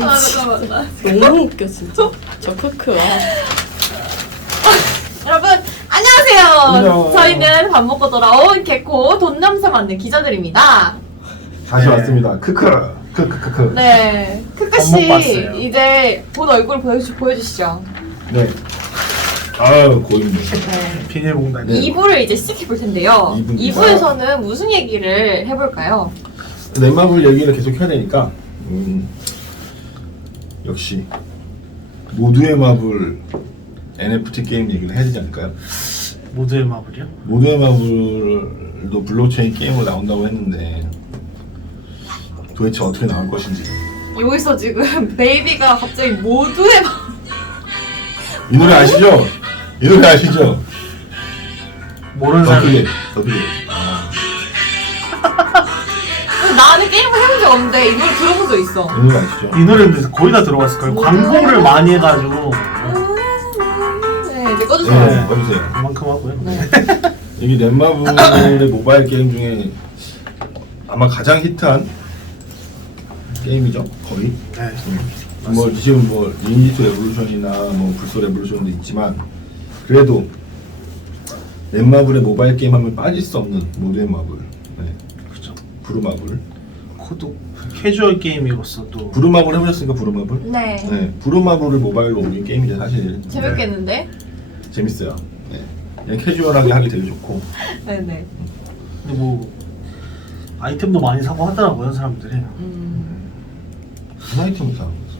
잠깐만. 너무 웃겨 진짜. 저 크크. 여러분 안녕하세요. 안녕. 저희는 밥 먹고 돌아온 개코 돈 냄새 맡는 기자들입니다. 다시 왔습니다. 크크크크크크. 네, 크크 밥 씨 먹고 왔어요. 이제 본 얼굴 보여주시죠. 네. 아유 고인물. 네. 비닐봉다리. 네. 2부를 이제 시작해볼 텐데요. 2부입니다. 2부에서는 무슨 얘기를 해볼까요? 넷마블 얘기를 계속 해야 되니까 역시 모두의 마블 NFT 게임 얘기를 해야 되지 않을까요? 모두의 마블이요? 모두의 마블도 블록체인 게임으로 나온다고 했는데 도대체 어떻게 나올 것인지. 여기서 지금 베이비가 갑자기 모두의 이 노래 아시죠? 이 노래 아시죠? 모르는 더 사람. 크게, 더 크게. 나는 게임을 해본 적 없는데 이 노래 들어본 적 있어. 이 노래 아시죠? 이 노래는 거의 다 들어갔을 거예요. 광고를 많이 해가지고 네, 이제 꺼주세요. 네, 꺼주세요. 그만큼 하고요. 네. 여기 넷마블의 모바일 게임 중에 아마 가장 히트한 게임이죠, 거의. 네. 뭐 지금 뭐 리니지 레볼루션이나 뭐 불소 레볼루션도 있지만 그래도 넷마블의 모바일 게임 하면 빠질 수 없는 모두의 마블. 네. 그렇죠. 부루마블. 그것도 캐주얼 게임으로서 또 부루마블 해보셨습니까, 부루마블? 네. 네. 부루마블을 모바일로 올린 게임이죠, 사실. 재밌겠는데? 재밌어요. 네. 그냥 캐주얼하게 하기 되게 좋고. 네네. 근데 뭐 아이템도 많이 사고 하더라고요 사람들이. 무슨 아이템을 사는 거죠?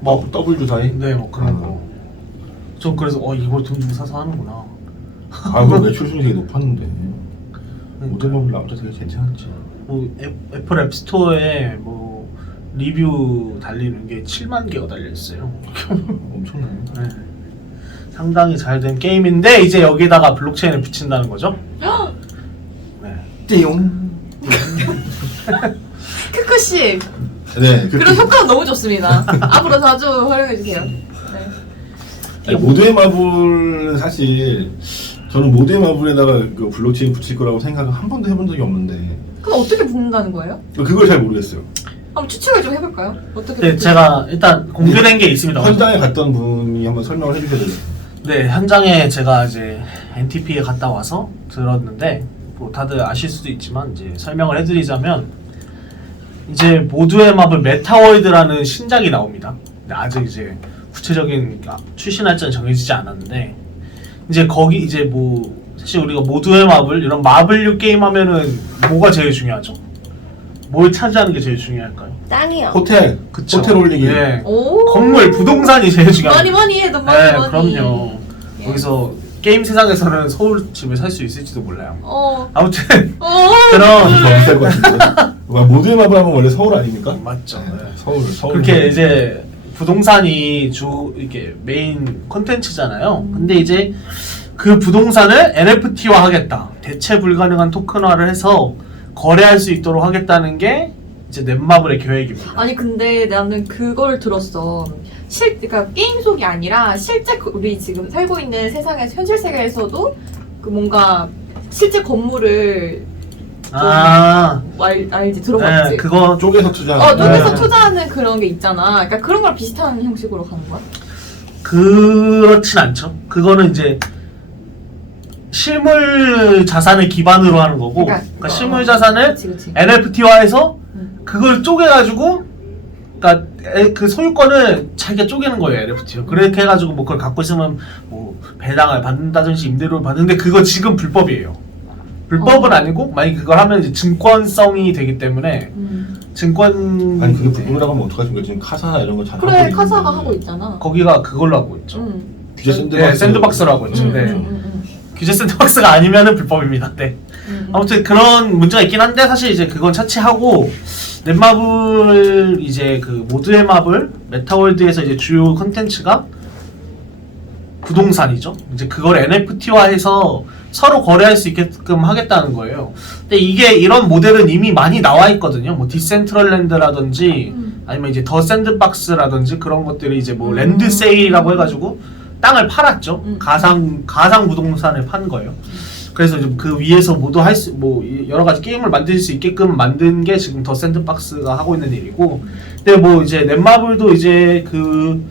뭐 더블 주사위? 네, 뭐 그런 거. 전 그래서 이걸 돈 주고 사서 하는구나. 아, 그 매출 순위 되게 높았는데. 모든 마블 나오자 되게 괜찮았지. 뭐 애플 앱스토어에 뭐 리뷰 달리는 게 7만 개가 달려 있어요. 엄청나요. 네. 상당히 잘 된 게임인데 이제 여기다가 블록체인을 붙인다는 거죠. 네. 띠용. 크크 씨, 네. 그런 효과가 너무 좋습니다. 앞으로 자주 활용해 주세요. 네. 아니, 모두의 마블은 사실 저는 모두의 마블에다가 그 블록체인 붙일 거라고 생각을 한 번도 해본 적이 없는데 그럼 어떻게 붙는다는 거예요? 그걸 잘 모르겠어요. 한번 추측을 좀 해볼까요? 어떻게? 네, 제가 일단 공개된 게 있습니다. 현장에 갔던 분이 한번 설명을 해주셔야 되겠어요. 네, 현장에 제가 이제 NTP에 갔다 와서 들었는데 뭐 다들 아실 수도 있지만 이제 설명을 해드리자면 이제 모두의 마블 메타월드라는 신작이 나옵니다. 근데 아직 이제 구체적인 출시 날짜는 정해지지 않았는데 이제 거기 이제 뭐 사실 우리가 모두의 마블 이런 마블류 게임 하면은 뭐가 제일 중요하죠? 뭘 차지하는 게 제일 중요할까요? 땅이요. 호텔, 그쵸. 호텔 올리기. 네. 오. 건물, 부동산이 제일 중요합니다. 많이 해, 너 네, 많이. 그럼요. 예. 여기서 게임 세상에서는 서울 집을 살 수 있을지도 몰라요. 아무튼 더 그런 비쌀 것 같은데. 모두의 마블 하면 원래 서울 아닙니까? 맞죠. 네, 네. 서울. 그렇게 이제 부동산이 이게 메인 콘텐츠잖아요. 근데 이제 그 부동산을 NFT화 하겠다. 대체 불가능한 토큰화를 해서 거래할 수 있도록 하겠다는 게 이제 넷마블의 계획입니다. 아니 근데 나는 그걸 들었어. 그러니까 게임 속이 아니라 실제 우리 지금 살고 있는 세상에서 현실 세계에서도 그 뭔가 실제 건물을 알지 들어봤지. 네, 그거 쪼개서 투자. 쪽에서 네. 투자하는 그런 게 있잖아. 그러니까 그런 거랑 비슷한 형식으로 가는 거야? 그렇진 않죠. 그거는 이제 실물 자산을 기반으로 하는 거고, 그러니까 실물 자산을 그치. NFT화해서 그걸 쪼개가지고, 그러니까 그 소유권을 자기가 쪼개는 거예요, NFT로. 그렇게 해가지고 뭐 그걸 갖고 있으면 뭐 배당을 받는다든지 임대료를 받는데 그거 지금 불법이에요. 불법은 아니고 만약 그걸 하면 이제 증권성이 되기 때문에 증권 아니 그게 불법이라고 하면 어떡하지? 지금 카사나 이런 거 잘 하고 그래 있는데. 카사가 하고 있잖아. 거기가 그걸로 하고 있죠. 규제 네, 샌드박스라고 있죠. 네. 규제 샌드박스가 아니면은 불법입니다. 네. 아무튼 그런 문제가 있긴 한데 사실 이제 그건 차치하고 넷마블 이제 그 모두의 마블 메타월드에서 이제 주요 컨텐츠가 부동산이죠. 이제 그걸 NFT화해서 서로 거래할 수 있게끔 하겠다는 거예요. 근데 이게 이런 모델은 이미 많이 나와 있거든요. 뭐 디센트럴랜드라든지 아니면 이제 더 샌드박스라든지 그런 것들이 이제 뭐 랜드 세일이라고 해가지고 땅을 팔았죠. 가상 부동산을 판 거예요. 그래서 좀 그 위에서 모두 뭐 여러 가지 게임을 만들 수 있게끔 만든 게 지금 더 샌드박스가 하고 있는 일이고, 근데 뭐 이제 넷마블도 이제 그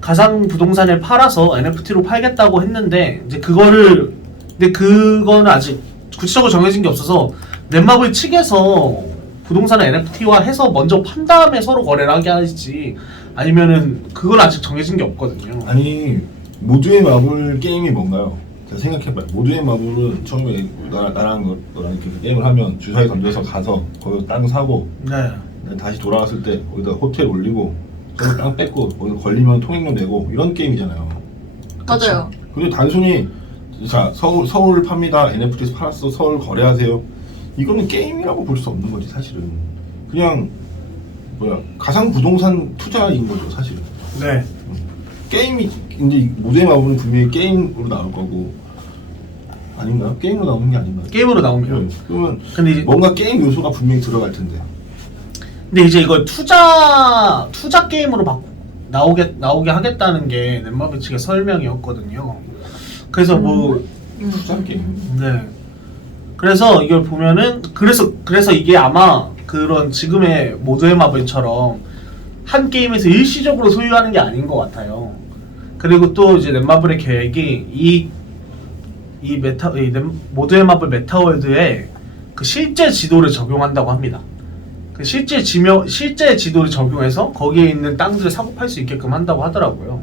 가상 부동산을 팔아서 NFT로 팔겠다고 했는데 이제 근데 그거는 아직 구체적으로 정해진 게 없어서 넷마블 측에서 부동산을 NFT화 해서 먼저 판 다음에 서로 거래를 하게 하지 아니면은 그건 아직 정해진 게 없거든요. 아니 모두의 마블 게임이 뭔가요? 제가 생각해봐요. 모두의 마블은 처음에 나랑 너랑 이렇게 게임을 하면 주사위 던져서 가서 거기서 땅 사고 네. 다시 돌아왔을 때 거기다 호텔 올리고 서로 땅 뺏고 거기서 걸리면 통행료 내고 이런 게임이잖아요. 맞아요. 근데 단순히 자 서울 팝니다. NFT에서 팔았어. 서울 거래하세요. 이거는 게임이라고 볼 수 없는 거지 사실은. 그냥 가상 부동산 투자인 거죠 사실은. 네. 게임이 이제 모두의 마블은 분명히 게임으로 나올 거고 아닌가요? 게임으로 나오는 게 아닌가요? 게임으로 나옵니다. 네. 그러면 근데 이제 뭔가 게임 요소가 분명히 들어갈 텐데. 근데 이제 이걸 투자 게임으로 나오게 하겠다는 게 넷마블 측의 설명이었거든요. 그래서 뭐 투자 게임. 네. 그래서 이걸 보면은 그래서 이게 아마 그런 지금의 모두의 마블처럼 한 게임에서 일시적으로 소유하는 게 아닌 것 같아요. 그리고 또 이제 넷마블의 계획이 모두의 마블 메타월드에 그 실제 지도를 적용한다고 합니다. 그 실제 지도를 적용해서 거기에 있는 땅들을 사고 팔 수 있게끔 한다고 하더라고요.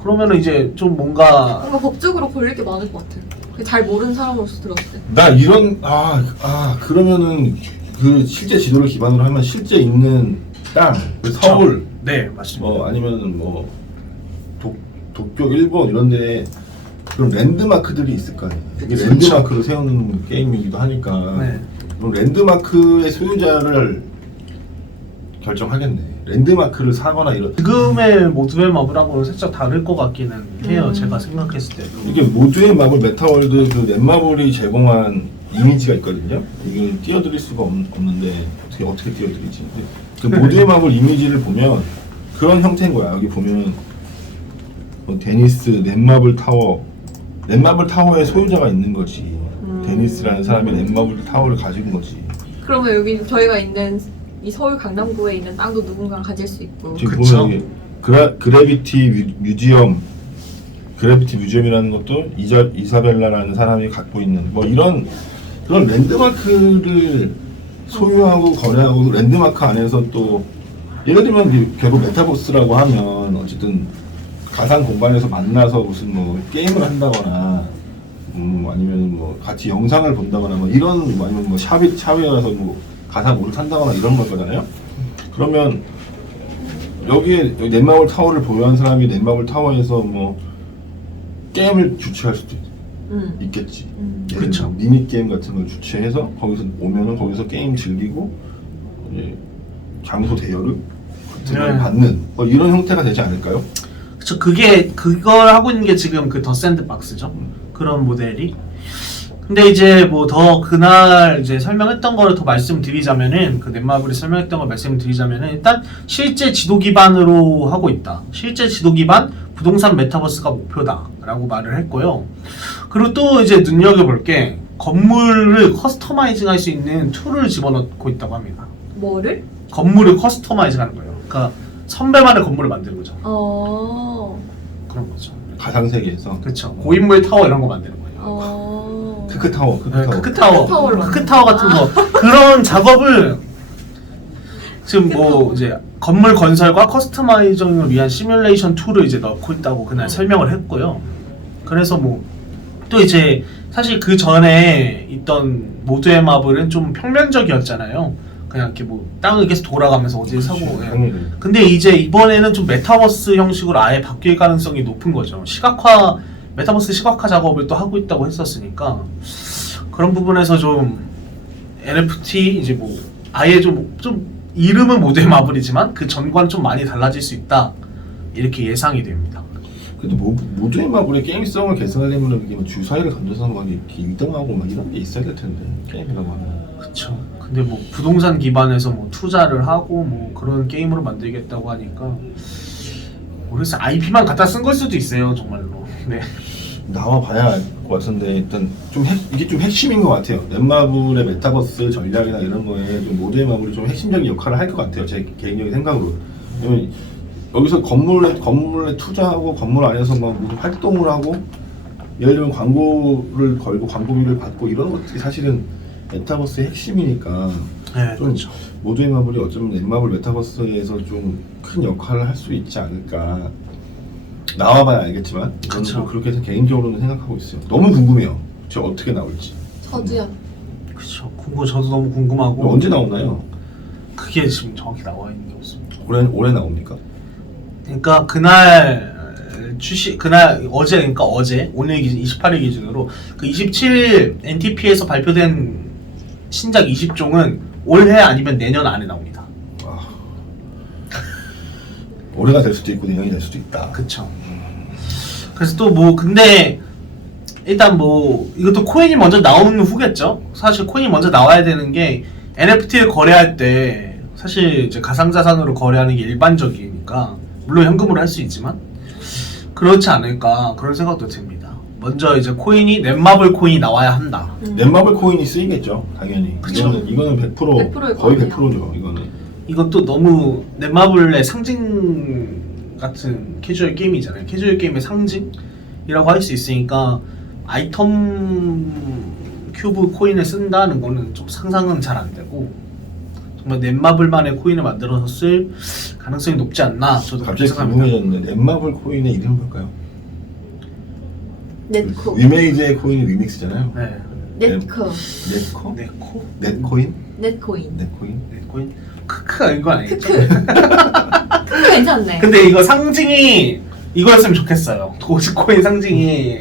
그러면은 이제 좀 뭔가 법적으로 걸릴 게 많을 것 같아요. 잘 모르는 사람으로서 들었을 때. 나 이런 그러면은 그 실제 지도를 기반으로 하면 실제 있는 땅, 그 서울, 네 맞습니다. 아니면은 뭐 도쿄, 일본 이런데 그런 랜드마크들이 있을 거 아니에요. 이게 그렇죠. 랜드마크로 세우는 게임이기도 하니까 네. 그럼 랜드마크의 소유자를 결정하겠네. 랜드마크를 사거나 이런. 지금의 모두의 마블하고는 살짝 다를 것 같기는 해요. 제가 생각했을 때. 이게 모두의 마블 메타월드 그 넷마블이 제공한 이미지가 있거든요. 이게 띄워드릴 수가 없는데 어떻게 띄워드리지? 그 모두의 마블 이미지를 보면 그런 형태인 거야. 여기 보면 뭐 데니스 넷마블 타워의 소유자가 있는 거지. 데니스라는 사람이 넷마블 타워를 가진 거지. 그러면 여기 저희가 있는 이 서울 강남구에 있는 땅도 누군가가 가질 수 있고. 지금 그쵸. 보면 여기 그래비티 뮤지엄이라는 것도 이사벨라라는 사람이 갖고 있는 뭐 이런 그런 랜드마크를 소유하고 거래하고 랜드마크 안에서 또 예를 들면 결국 메타버스라고 하면 어쨌든 가상 공간에서 만나서 무슨 뭐 게임을 한다거나 아니면 뭐 같이 영상을 본다거나 뭐 이런 아니면 뭐 샵에 가서 뭐 가상 옷을 산다거나 이런 거잖아요. 그러면 여기 넷마블 타워를 보유한 사람이 넷마블 타워에서 뭐 게임을 주최할 수도 있겠지. 예를 그쵸. 들면 미니 게임 같은 걸 주최해서 거기서 오면은 거기서 게임 즐기고 이제 장소 대여를 같은 걸 네. 받는 뭐 이런 형태가 되지 않을까요? 그쵸. 그걸 하고 있는 게 지금 그 더 샌드박스죠. 그런 모델이. 근데 이제 뭐 더 그날 이제 설명했던 거를 더 말씀드리자면은 그 넷마블이 설명했던 걸 말씀드리자면은 일단 실제 지도 기반으로 하고 있다. 실제 지도 기반 부동산 메타버스가 목표다라고 말을 했고요. 그리고 또 이제 눈여겨볼 게 건물을 커스터마이징 할 수 있는 툴을 집어넣고 있다고 합니다. 뭐를? 건물을 커스터마이징 하는 거예요. 그러니까 선배만의 건물을 만드는 거죠. 그런 거죠. 가상 세계에서 그렇죠. 고인물 타워 이런 거 만드는 거예요. 크크타워 크크타워 같은 거 그런 작업을 지금 뭐 이제 건물 건설과 커스터마이징을 위한 시뮬레이션 툴을 이제 넣고 있다고 그날 설명을 했고요. 그래서 뭐 또 이제 사실 그 전에 있던 모두의 마블은 좀 평면적이었잖아요. 그냥 이렇게 뭐 땅을 계속 돌아가면서 어디에 사고. 예. 근데 이제 이번에는 좀 메타버스 형식으로 아예 바뀔 가능성이 높은 거죠. 메타버스 시각화 작업을 또 하고 있다고 했었으니까 그런 부분에서 좀 NFT 이제 뭐 아예 좀 이름은 모두의 마블이지만 그 전과는 좀 많이 달라질 수 있다 이렇게 예상이 됩니다. 근데 모두의 마블의 게임성을 개선하려면 이게 뭐 주사위를 던져서 막 이렇게 1등하고 막 이런 게 있어야 될 텐데 게임이라고 하면. 그렇죠. 근데 뭐 부동산 기반에서 뭐 투자를 하고 뭐 그런 게임으로 만들겠다고 하니까 모르겠어요. IP만 갖다 쓴 걸 수도 있어요, 정말로. 네. 나와 봐야 알 것 같은데 일단 이게 좀 핵심인 것 같아요. 넷마블의 메타버스 전략이나 이런 거에 좀 모두의 마블이 좀 핵심적인 역할을 할 것 같아요. 제 개인적인 생각으로. 왜냐면 여기서 건물에 투자하고 건물 안에서 막 무슨 활동을 하고 예를 들면 광고를 걸고 광고비를 받고 이런 것들이 사실은 메타버스의 핵심이니까 네, 좀 그렇죠. 모두의 마블이 어쩌면 넷마블 메타버스에서 좀 큰 역할을 할 수 있지 않을까. 나와봐야 알겠지만 저는 그쵸. 좀 그렇게 개인적으로는 생각하고 있어요. 너무 궁금해요. 저 어떻게 나올지. 저도요. 그렇죠. 그거 저도 너무 궁금하고 언제 나오나요? 그게 지금 정확히 나와 있는 게 없습니다. 올해 나옵니까? 그러니까 그날 그날 어제 그러니까 어제 오늘 28일 기준으로 그 27일 NTP에서 발표된 신작 20종은 올해 아니면 내년 안에 나옵니다. 올해가 될 수도 있고 내년이 될 수도 있다. 그쵸. 그래서 또 뭐 근데 일단 뭐 이것도 코인이 먼저 나오는 후겠죠. 사실 코인이 먼저 나와야 되는 게 NFT를 거래할 때 사실 이제 가상자산으로 거래하는 게 일반적이니까 물론 현금으로 할 수 있지만 그렇지 않을까 그런 생각도 듭니다. 먼저 이제 코인이 넷마블 코인이 나와야 한다. 넷마블 코인이 쓰이겠죠, 당연히. 그쵸. 이거는 100% 100% 거의 거예요. 100%죠, 이거는. 이것도 너무 넷마블의 상징 같은 캐주얼 게임이잖아요. 캐주얼 게임의 상징이라고 할 수 있으니까 아이템 큐브 코인을 쓴다는 거는 좀 상상은 잘 안 되고 정말 넷마블만의 코인을 만들어서 쓸 가능성이 높지 않나 저도 그렇게 갑자기 생각합니다. 궁금해졌는데 넷마블 코인의 이름은 뭘까요? 넷코. 위메이드의 코인이 위믹스잖아요. 네. 넷코. 넷코? 네코? 넷코인? 넷코인. 넷코인? 네코인? 크크가 이건 아니겠죠? 크크. 크크 괜찮네. 근데 이거 상징이 이거였으면 좋겠어요. 도지코인 상징이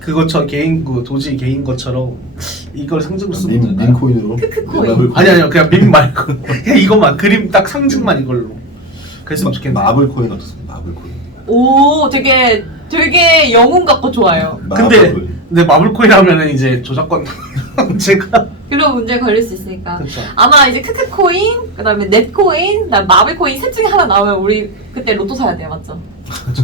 그것처럼 도지 개인 것처럼 이걸 상징으로 쓰면 되나요? 민코인으로? 크크코인. 넷마블 코인. 아니요 그냥 밈 말고 그냥 이것만 그림 딱 상징만 이걸로 그랬으면 좋겠네요. 마블 코인 어떻습니까? 마블 코인. 오, 되게 영웅 같고 좋아요. 근데 마블 코인 하면은 이제 저작권 제가 그런 문제 걸릴 수 있으니까. 그렇죠. 아마 이제 크크코인, 그다음에 넷코인, 그다음 마블코인 셋 중에 하나 나오면 우리 그때 로또 사야 돼요, 맞죠?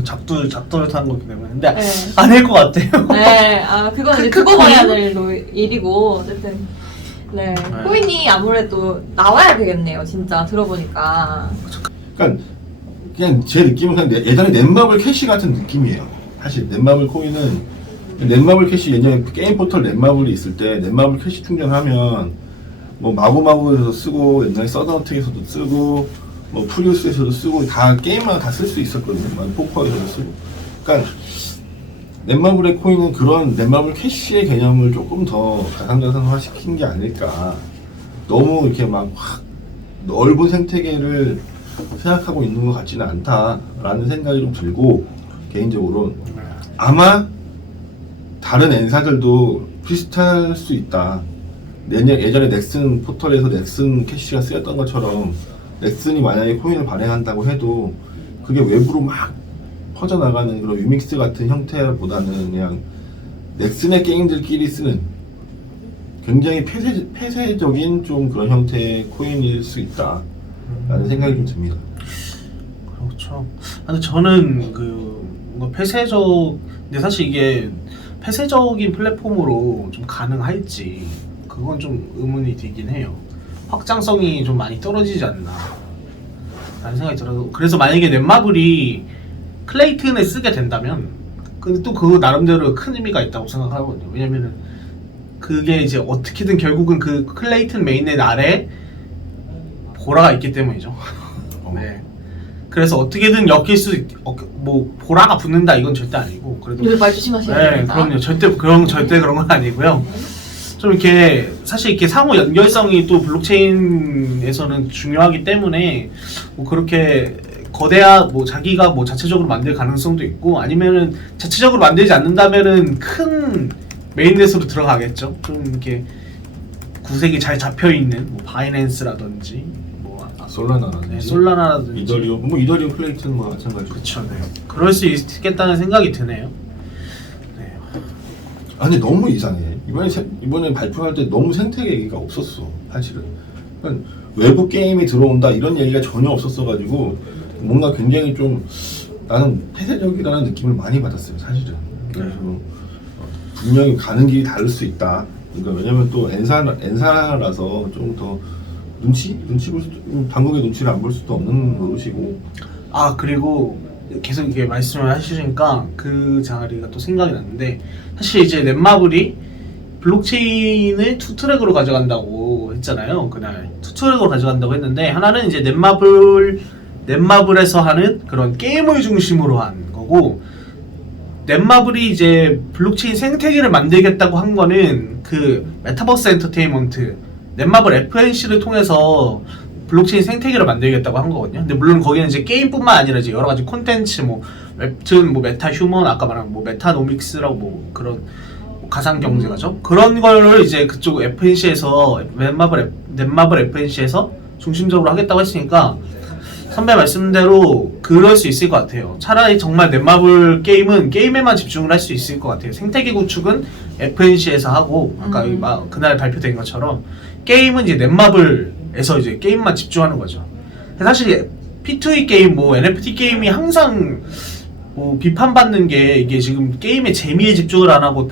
작두를 타는 거기 때문에 근데 네. 아닐 것 같아요. 네, 아 그건 이제 두고 봐야 될 일이고 어쨌든 네, 네. 코인이 아무래도 나와야 되겠네요, 진짜 들어보니까. 그러니까 그냥 제 느낌은 그냥 예전에 넷마블 캐시 같은 느낌이에요. 사실 넷마블 코인은 넷마블 캐시 예전에 게임 포털 넷마블이 있을 때 넷마블 캐시 충전하면 뭐 마구마구에서도 쓰고 옛날에 서든어택에서도 쓰고 뭐 프리우스에서도 쓰고 다 게임마다 다 쓸 수 있었거든요. 포커에서도 쓰고. 그러니까 넷마블의 코인은 그런 넷마블 캐시의 개념을 조금 더 가상자산화 시킨 게 아닐까. 너무 이렇게 막 확 넓은 생태계를 생각하고 있는 것 같지는 않다라는 생각이 좀 들고 개인적으로 아마 다른 N사들도 비슷할 수 있다. 예전에 넥슨 포털에서 넥슨 캐시가 쓰였던 것처럼 넥슨이 만약에 코인을 발행한다고 해도 그게 외부로 막 퍼져나가는 그런 위믹스 같은 형태보다는 그냥 넥슨의 게임들끼리 쓰는 굉장히 폐쇄적인 좀 그런 형태의 코인일 수 있다 라는 생각이 좀 듭니다. 그렇죠. 근데 저는 뭐 근데 사실 이게 폐쇄적인 플랫폼으로 좀 가능할지 그건 좀 의문이 들긴 해요. 확장성이 좀 많이 떨어지지 않나 라는 생각이 들어서 그래서 만약에 넷마블이 클레이튼을 쓰게 된다면 근데 또 그 나름대로 큰 의미가 있다고 생각하거든요. 왜냐면은 그게 이제 어떻게든 결국은 그 클레이튼 메인넷 아래 보라가 있기 때문이죠. 네. 그래서 어떻게든 뭐 보라가 붙는다 이건 절대 아니고 그래도 늘 말 조심하셔야 네, 됩니다. 그럼요. 절대 그런 건 아니고요. 좀 이렇게 사실 이렇게 상호 연결성이 또 블록체인에서는 중요하기 때문에 뭐 그렇게 뭐 자기가 뭐 자체적으로 만들 가능성도 있고 아니면은 자체적으로 만들지 않는다면은 큰 메인넷으로 들어가겠죠. 좀 이렇게 구색이 잘 잡혀 있는 뭐 바이낸스라든지 뭐 솔라나라든지 네, 솔라나라든지 이더리움 플레이트는 뭐 마찬가지고. 그렇죠. 네. 그럴 수 있겠다는 생각이 드네요. 네. 아 근데 너무 이상해. 이번에 발표할 때 너무 생태계 얘기가 없었어. 사실은 그러니까 외부 게임이 들어온다 이런 얘기가 전혀 없었어가지고 뭔가 굉장히 좀 나는 폐쇄적이라는 느낌을 많이 받았어요. 사실은. 그래서 분명히 가는 길이 다를 수 있다. 그러니까 왜냐면 또 N사라서 좀 더 눈치 볼 수도, 당국의 눈치를 안 볼 수도 없는 노릇이고. 아 그리고 계속 이게 말씀을 하시니까 그 자리가 또 생각이 났는데 사실 이제 넷마블이 블록체인을 투 트랙으로 가져간다고 했잖아요. 그날 투 트랙으로 가져간다고 했는데 하나는 이제 넷마블에서 하는 그런 게임을 중심으로 한 거고 넷마블이 이제 블록체인 생태계를 만들겠다고 한 거는 그 메타버스 엔터테인먼트 넷마블 FNC를 통해서 블록체인 생태계를 만들겠다고 한 거거든요. 근데 물론 거기는 이제 게임뿐만 아니라 이제 여러 가지 콘텐츠, 뭐 웹툰, 뭐 메타 휴먼, 아까 말한 뭐 메타노믹스라고 뭐 그런 가상 경제가죠. 그런 거를 이제 그쪽 FNC에서 넷마블 FNC에서 중심적으로 하겠다고 했으니까 선배 말씀대로 그럴 수 있을 것 같아요. 차라리 정말 넷마블 게임은 게임에만 집중을 할 수 있을 것 같아요. 생태계 구축은 FNC에서 하고 아까 그날 발표된 것처럼 게임은 이제 넷마블에서 이제 게임만 집중하는 거죠. 사실 P2E 게임, 뭐 NFT 게임이 항상 뭐 비판받는 게 이게 지금 게임의 재미에 집중을 안 하고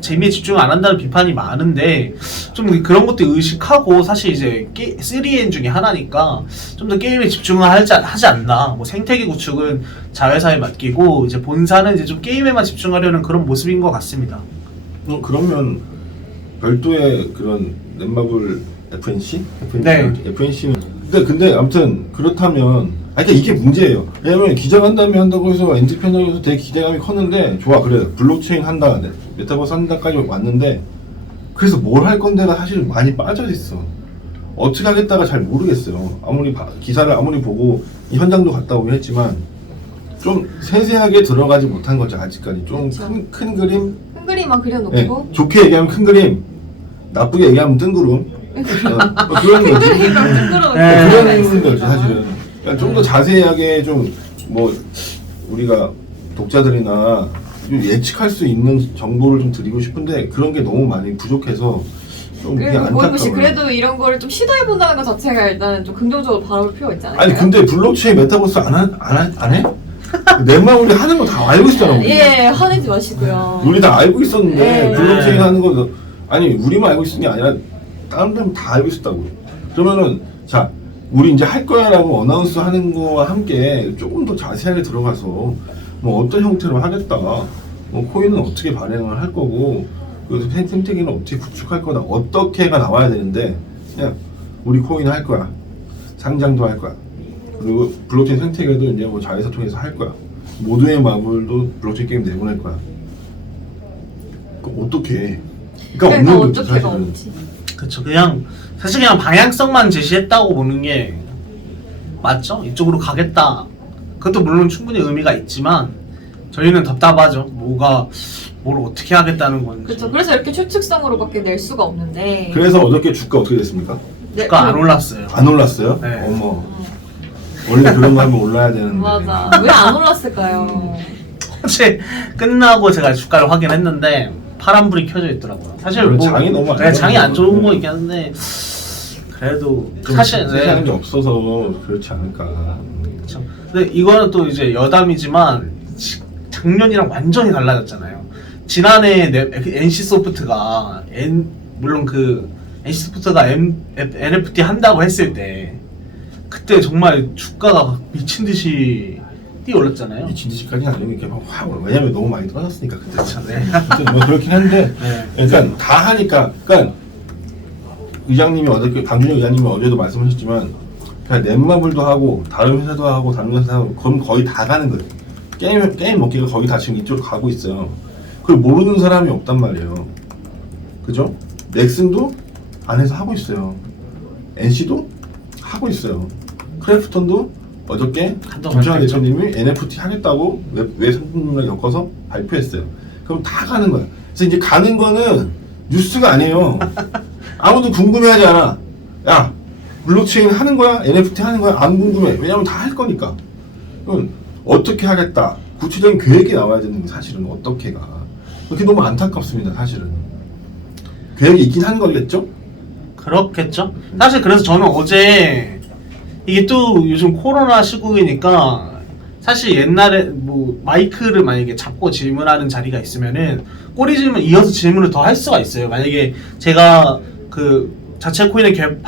재미에 집중을 안 한다는 비판이 많은데 좀 그런 것도 의식하고 사실 이제 3N 중에 하나니까 좀 더 게임에 집중을 하지 않나. 뭐 생태계 구축은 자회사에 맡기고 이제 본사는 이제 좀 게임에만 집중하려는 그런 모습인 것 같습니다. 그러면 별도의 그런 넷마블 FNC? 네. FNC는 근데 아무튼 그렇다면 그러니까 이게 문제예요. 왜냐면 기자간 다음에 한다고 해서 NT 패널에서 되게 기대감이 컸는데 좋아 그래 블록체인 한다 메타버스 한다까지 왔는데 그래서 뭘 할 건데가 사실 많이 빠져 있어. 어떻게 하겠다가 잘 모르겠어요. 아무리 기사를 아무리 보고 이 현장도 갔다 오긴 했지만 좀 세세하게 들어가지 못한 거죠 아직까지. 좀 큰 그림. 큰 그림만 그려놓고. 네, 좋게 얘기하면 큰 그림, 나쁘게 얘기하면 뜬구름. 그런 거지. 그런 거지 사실은. 그러니까 좀 더 자세하게 좀 뭐 우리가 독자들이나 좀 예측할 수 있는 정보를 좀 드리고 싶은데 그런 게 너무 많이 부족해서 좀 그게 그리고 모임 씨 안타까워요. 그래도 이런 거를 좀 시도해본다는 것 자체가 일단은 좀 긍정적으로 바라볼 필요가 있지 않을까요? 아니 근데 블록체인 메타버스 안 해? 넷마블이 하는 거 다 알고 있잖아 우리. 예, 화내지 마시고요. 우리 다 알고 있었는데 네. 블록체인 하는 거 아니 우리만 알고 있는 게 아니라 다른 사람 다 알고 있었다고. 그러면은 자 우리 이제 할 거야라고 어나운스 하는 거와 함께 조금 더 자세하게 들어가서 뭐 어떤 형태로 하겠다, 뭐 코인은 어떻게 발행을 할 거고 그 생태계는 어떻게 구축할 거다, 어떻게가 나와야 되는데 그냥 우리 코인 할 거야, 상장도 할 거야, 그리고 블록체인 생태계도 이제 뭐 자회사 통해서 할 거야, 모두의 마블도 블록체인 게임 내보낼 거야. 그럼 어떻게 해? 그러니까 없는 거지 어떻게가 사실은. 없지. 그쵸. 사실 그냥 방향성만 제시했다고 보는 게 맞죠? 이쪽으로 가겠다. 그것도 물론 충분히 의미가 있지만 저희는 답답하죠. 뭘 어떻게 하겠다는 건지. 그렇죠. 그래서 이렇게 추측성으로밖에 낼 수가 없는데. 그래서 어저께 주가 어떻게 됐습니까? 네, 주가 안 올랐어요. 안 올랐어요? 네. 어머. 원래 그런 거 하면 올라야 되는데. 맞아. 왜 안 올랐을까요? 어제 끝나고 제가 주가를 확인했는데 파란불이 켜져 있더라고요. 사실 원래 장이 너무 안 네, 장이 안 좋은 좋은 거죠. 거이긴 한데 그래도 좀 사실 세상에 없어서 그렇지 않을까. 그렇죠. 근데 이거는 또 이제 여담이지만 작년이랑 완전히 달라졌잖아요. 지난해 NC 소프트가 물론 그 NC 소프트가 NFT 한다고 했을 때 그때 정말 주가가 미친 듯이 뛰어올랐잖아요. 미친 듯이까지는 아니고 이렇게 막 확 왜냐면 너무 많이 떨어졌으니까 그때. 그렇죠. 네. 아무튼 뭐 그렇긴 한데. 네. 그러니까 다 하니까. 그러니까 의장님이 어저께 방준혁 의장님이 어제도 말씀하셨지만 그냥 넷마블도 하고 다른 회사도 하고 다른 회사도 하고 그럼 거의 다 가는 거예요. 게임 먹기가 거의 다 지금 이쪽으로 가고 있어요. 그걸 모르는 사람이 없단 말이에요. 그죠? 넥슨도 안에서 하고 있어요. NC도 하고 있어요. 크래프톤도 어저께 한동안 김창환 했죠. 대표님이 NFT 하겠다고 웹 상품을 엮어서 발표했어요. 그럼 다 가는 거야. 그래서 이제 가는 거는 뉴스가 아니에요. 아무도 궁금해하지 않아. 야, 블록체인 하는 거야? NFT 하는 거야? 안 궁금해. 왜냐면 다 할 거니까. 그럼 어떻게 하겠다. 구체적인 계획이 나와야 되는 게 사실은 어떻게가. 그게 너무 안타깝습니다. 사실은. 계획이 있긴 한 거겠죠? 그렇겠죠. 사실 그래서 저는 어제 이게 또 요즘 코로나 시국이니까 사실 옛날에 뭐 마이크를 만약에 잡고 질문하는 자리가 있으면은 꼬리 질문 이어서 질문을 더 할 수가 있어요. 만약에 제가 그 자체 코인을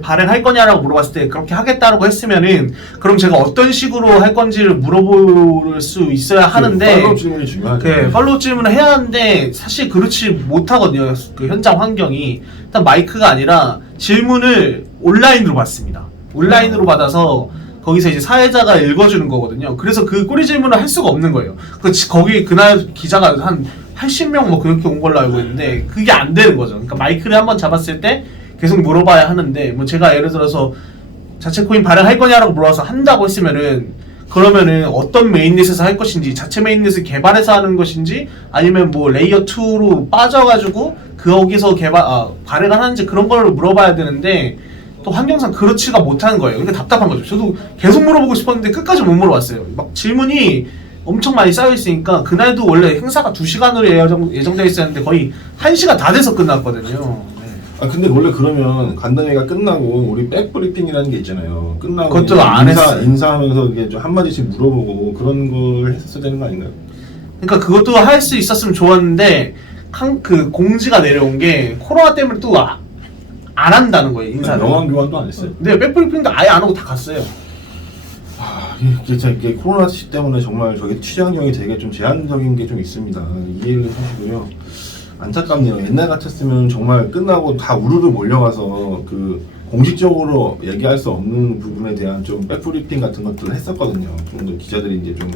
발행할 거냐라고 물어봤을 때 그렇게 하겠다라고 했으면은 그럼 제가 어떤 식으로 할 건지를 물어볼 수 있어야 하는데 팔로우 질문이 중요하죠. 그 팔로우 질문을 해야 하는데 사실 그렇지 못하거든요. 그 현장 환경이 일단 마이크가 아니라 질문을 온라인으로 받습니다. 온라인으로 받아서 거기서 이제 사회자가 읽어주는 거거든요. 그래서 그 꼬리 질문을 할 수가 없는 거예요. 거기 그날 기자가 한 80명 뭐 그렇게 온 걸로 알고 있는데 그게 안 되는 거죠. 그러니까 마이크를 한번 잡았을 때 계속 물어봐야 하는데 뭐 제가 예를 들어서 자체 코인 발행할 거냐라고 물어서 한다고 했으면은 그러면은 어떤 메인넷에서 할 것인지 자체 메인넷을 개발해서 하는 것인지 아니면 뭐 레이어 2로 빠져가지고 거기서 발행을 하는지 그런 걸 물어봐야 되는데 또 환경상 그렇지가 못하는 거예요. 그러니까 답답한 거죠. 저도 계속 물어보고 싶었는데 끝까지 못 물어봤어요. 막 질문이 엄청 많이 쌓여 있으니까 그날도 원래 행사가 2시간으로 예정되어 있었는데 거의 1시간 다 돼서 끝났거든요. 네. 근데 원래 그러면 간담회가 끝나고 우리 백브리핑이라는 게 있잖아요. 끝나고 그것도 안 했어요. 인사하면서 이게 좀 한마디씩 물어보고 그런 걸 했었어야 되는 거 아닌가요? 그러니까 그것도 할 수 있었으면 좋았는데 그 공지가 내려온 게 코로나 때문에 또 안 한다는 거예요. 인사를. 영화 교환도 안 했어요? 네, 백브리핑도 아예 안 하고 다 갔어요. 이게 코로나 시 때문에 정말 저희 취재 환경이 되게 좀 제한적인 게 좀 있습니다. 이해를 하시고요. 안타깝네요. 옛날 같았으면 정말 끝나고 다 우르르 몰려가서 그 공식적으로 얘기할 수 없는 부분에 대한 좀 백브리핑 같은 것들을 했었거든요. 좀 더 기자들이 이제 좀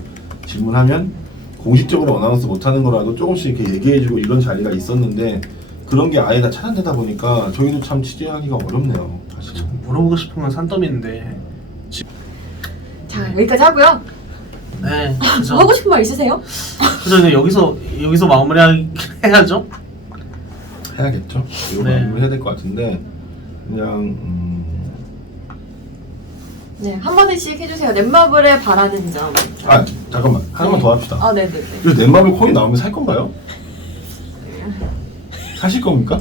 질문하면 공식적으로 어나운스 못하는 거라도 조금씩 이렇게 얘기해주고 이런 자리가 있었는데 그런 게 아예 다 차단되다 보니까 저희도 참 취재하기가 어렵네요. 사실. 물어보고 싶은 건 산더미인데. 자, 여기까지 하고요. 네. 그래서 하고 싶은 말 있으세요? 이제 여기서 마무리 해야죠. 해야겠죠. 이거 네. 해야 될 것 같은데 그냥 네, 한마디씩 해주세요. 넷마블에 바라는 점. 잠깐만 하나만 더 합시다. 네네네. 이 넷마블 코인 나오면 살 건가요? 사실 겁니까?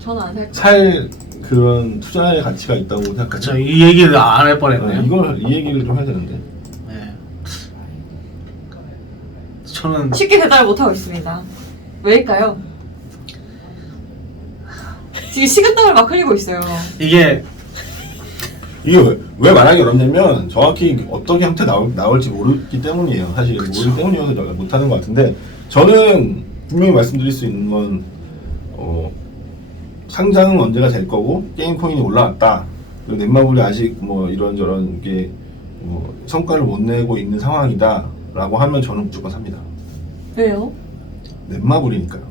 저는 안 살 거예요. 살 그런 투자의 가치가 있다고 생각하죠. 그쵸. 이 얘기를 안 할 뻔했네요. 이 얘기를 좀 해야 되는데. 네. 저는 쉽게 대답을 못하고 있습니다. 왜일까요? 지금 식은땀을 막 흘리고 있어요. 이게 이게 왜 말하기 어렵냐면 정확히 어떻게 형태 나올지 모르기 때문이에요. 사실 모르기 때문이어서 제가 못하는 것 같은데 저는 분명히 말씀드릴 수 있는 건 상장은 언제가 될 거고 게임 코인이 올라왔다. 그리고 넷마블이 아직 뭐 이런저런 게 뭐 성과를 못 내고 있는 상황이다라고 하면 저는 무조건 삽니다. 왜요? 넷마블이니까요.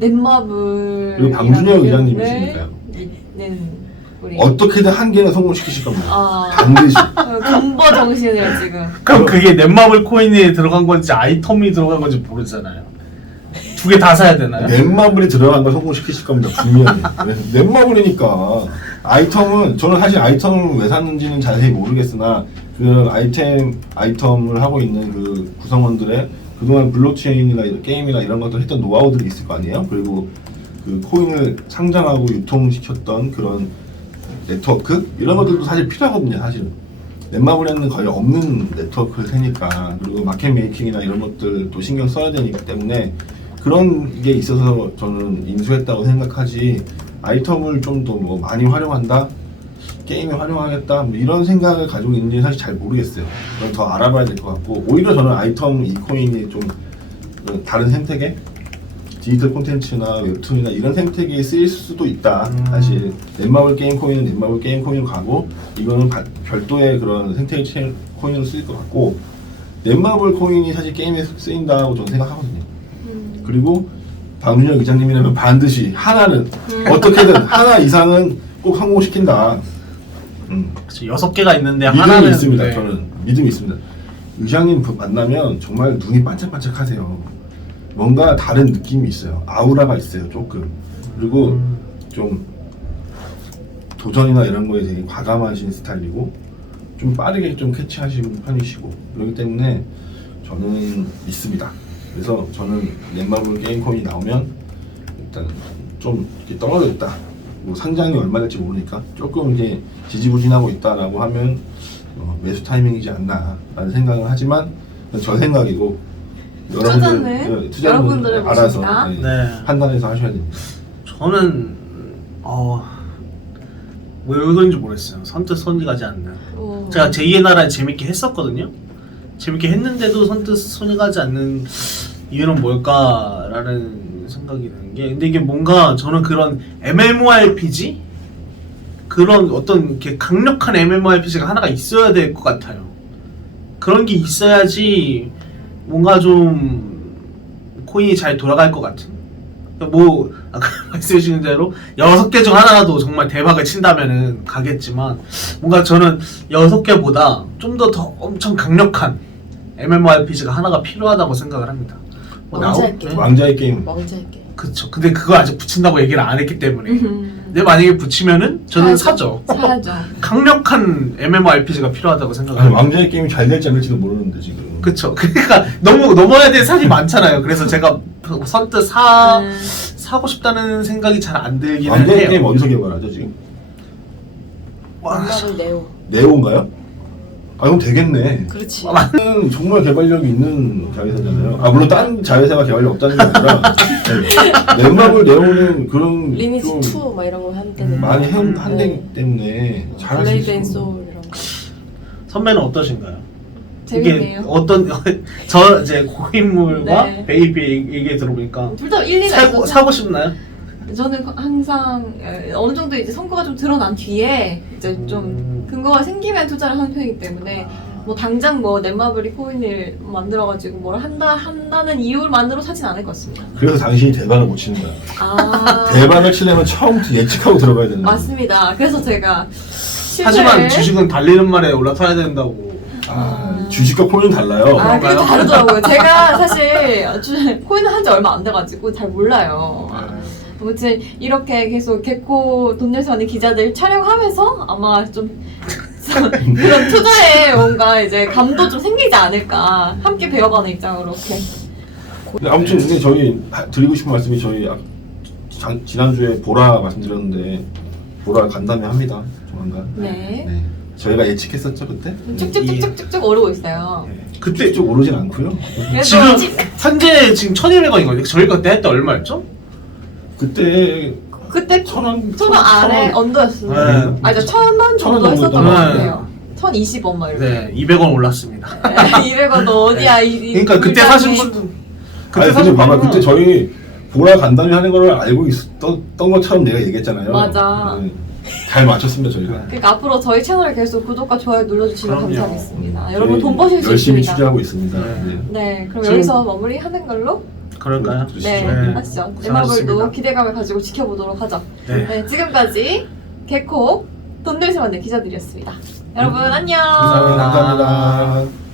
넷마블 그리고 방준혁 의장님이시니까요. 는 우리 어떻게든 한 개는 성공시키실 겁니다. 아 반드시. 군버 정신을 지금 그럼 그게 넷마블 코인이 들어간 건지 아이텀이 들어간 건지 모르잖아요. 두 개 다 사야 되나요? 넷마블이 들어간 걸 성공시키실 겁니다. 분명히. 넷마블이니까 아이텀은 저는 사실 아이텀을 왜 샀는지는 자세히 모르겠으나 그 아이텀을 하고 있는 그 구성원들의 그동안 블록체인이나 게임이나 이런 것들 했던 노하우들이 있을 거 아니에요? 그리고 그 코인을 상장하고 유통시켰던 그런 네트워크 이런 것들도 사실 필요하거든요. 사실은 넷마블에는 거의 없는 네트워크를 테니까 그리고 마켓 메이킹이나 이런 것들도 신경 써야 되기 때문에 그런 게 있어서 저는 인수했다고 생각하지 아이텀을 좀 더 뭐 많이 활용한다 게임에 활용하겠다 뭐 이런 생각을 가지고 있는지 사실 잘 모르겠어요. 그건 더 알아봐야 될 것 같고 오히려 저는 아이텀 이 코인이 좀 다른 생태계 디지털 콘텐츠나 웹툰이나 이런 생태계에 쓰일 수도 있다. 사실 넷마블 게임 코인은 넷마블 게임 코인으로 가고 이거는 별도의 그런 생태계 코인으로 쓰일 것 같고 넷마블 코인이 사실 게임에 쓰인다고 저는 생각하거든요. 그리고 방준혁 기자님이라면 반드시 하나는 어떻게든 하나 이상은 꼭 성공시킨다. 그쵸, 6개가 있는데 믿음이 하나는 있습니다. 네. 저는 믿음이 있습니다. 의장님 만나면 정말 눈이 반짝반짝하세요. 뭔가 다른 느낌이 있어요. 아우라가 있어요. 조금. 그리고 좀 도전이나 이런 거에 되게 과감하신 스타일이고 좀 빠르게 좀 캐치하시는 편이시고 그렇기 때문에 저는 믿습니다. 그래서 저는 넷마블 게임 코인이 나오면 일단 좀 이렇게 떨어져 있다. 뭐 상장이 얼마 될지 모르니까 조금 이제 지지부진하고 있다라고 하면 매수 타이밍이지 않나라는 생각을 하지만 저 생각이고 투자는 여러분들의 알아서 몫입니다. 네. 판단해서 하셔야 됩니다. 저는 왜 그런지 모르겠어요. 선뜻 손이 가지 않는. 제가 제2의 나라 재밌게 했었거든요. 재밌게 했는데도 선뜻 손이 가지 않는 이유는 뭘까라는 생각이 드는 게, 근데 이게 뭔가 저는 그런 MMORPG 그런 어떤 이렇게 강력한 MMORPG가 하나가 있어야 될 것 같아요. 그런 게 있어야지 뭔가 좀 코인이 잘 돌아갈 것 같은. 뭐 아까 말씀해 주신 대로 6개 중 하나라도 정말 대박을 친다면은 가겠지만, 뭔가 저는 6개보다 좀 더 엄청 강력한 MMORPG가 하나가 필요하다고 생각을 합니다. 뭐 왕자의 게임. 왕자의 게임. 왕자의 게임. 그쵸. 근데 그거 아직 붙인다고 얘기를 안 했기 때문에. 근데 만약에 붙이면은 저는 사죠. 사야죠. 강력한 MMORPG가 필요하다고 아니, 생각합니다. 왕자의 게임이 잘 될지 안 될지도 모르는데 지금. 그쵸. 그러니까 넘어야 될 산이 많잖아요. 그래서 제가 선뜻 사고 싶다는 생각이 잘 안 들기는 왕자의 해요. 게임 어디서 개발하죠 지금? 와, 왕마블 네오. 네오인가요? 아 그럼 되겠네. 그렇지. 는 정말 개발력이 있는 자회사잖아요. 아 물론 딴 자회사가 개발력 없다는 게 아니라 넷마블 네오는 그런 리니지 좀 2 막 이런 거 한 때는 많이 해온 네. 한대기 때문에 잘할 수 블레이드 앤 있어. 소울 이런 거. 선배는 어떠신가요? 재밌네요. 이게 어떤 저 이제 고인물과 네. 베이비 얘기 들어보니까 둘 다 일리가 있어서 사고 싶나요? 저는 항상 어느 정도 이제 성과가 좀 드러난 뒤에 이제 좀 근거가 생기면 투자를 하는 편이기 때문에 뭐 당장 뭐 넷마블이 코인을 만들어가지고 뭘 한다는 이유만으로 사진 않을 것 같습니다. 그래서 당신이 대박을 못 치는 거야. 아 대박을 치려면 처음부터 예측하고 들어가야 되는 거야. 맞습니다. 그래서 제가 하지만 주식은 달리는 말에 올라타야 된다고. 주식과 코인은 달라요. 아, 그게 그런가요? 다르더라고요. 제가 사실 코인을 한 지 얼마 안 돼가지고 잘 몰라요. 아무튼 이렇게 계속 개코 돈 내서 하는 기자들 촬영하면서 아마 좀 그런 투자에 뭔가 이제 감도 좀 생기지 않을까. 함께 배워가는 입장으로 이렇게. 근데 아무튼 근데 저희 드리고 싶은 말씀이 저희 지난주에 보라 말씀드렸는데 보라 간다면 합니다. 조만간. 네. 네. 저희가 예측했었죠 그때? 쭉쭉쭉쭉쭉 오르고 있어요. 그때 쭉 오르진 않고요. 그래도 지금 현재 지금 1,200원이거든요. 저희가 그때 할 때 얼마였죠? 그때 그때 1,000원 천원 아래 언더였어요. 네. 아니 1,000원 정도 1,000원 했었던 것 정도. 같아요. 1,020원 막 이렇게. 네, 200원 올랐습니다. 200원 너 어디야? 그러니까 그때 사신 분들 아니 근데 봐봐 그때 저희 보라 간담회 하는 걸 알고 있었던 것처럼 내가 얘기했잖아요. 맞아. 네. 잘 맞췄습니다 저희가. 그러니까 앞으로 저희 채널을 계속 구독과 좋아요 눌러주시면 그럼요. 감사하겠습니다. 여러분 저희 돈 버실 수 열심히 있습니다. 취재하고 있습니다. 네. 네. 네, 그럼 지금- 여기서 마무리하는 걸로 그럴까요? 그러시죠. 네, 네. 하시죠. 고생하셨습니다. 넷마블도 기대감을 가지고 지켜보도록 하죠. 네. 네, 지금까지 개코 돈 내서 만든 기자들이었습니다. 여러분 안녕. 감사합니다. 감사합니다.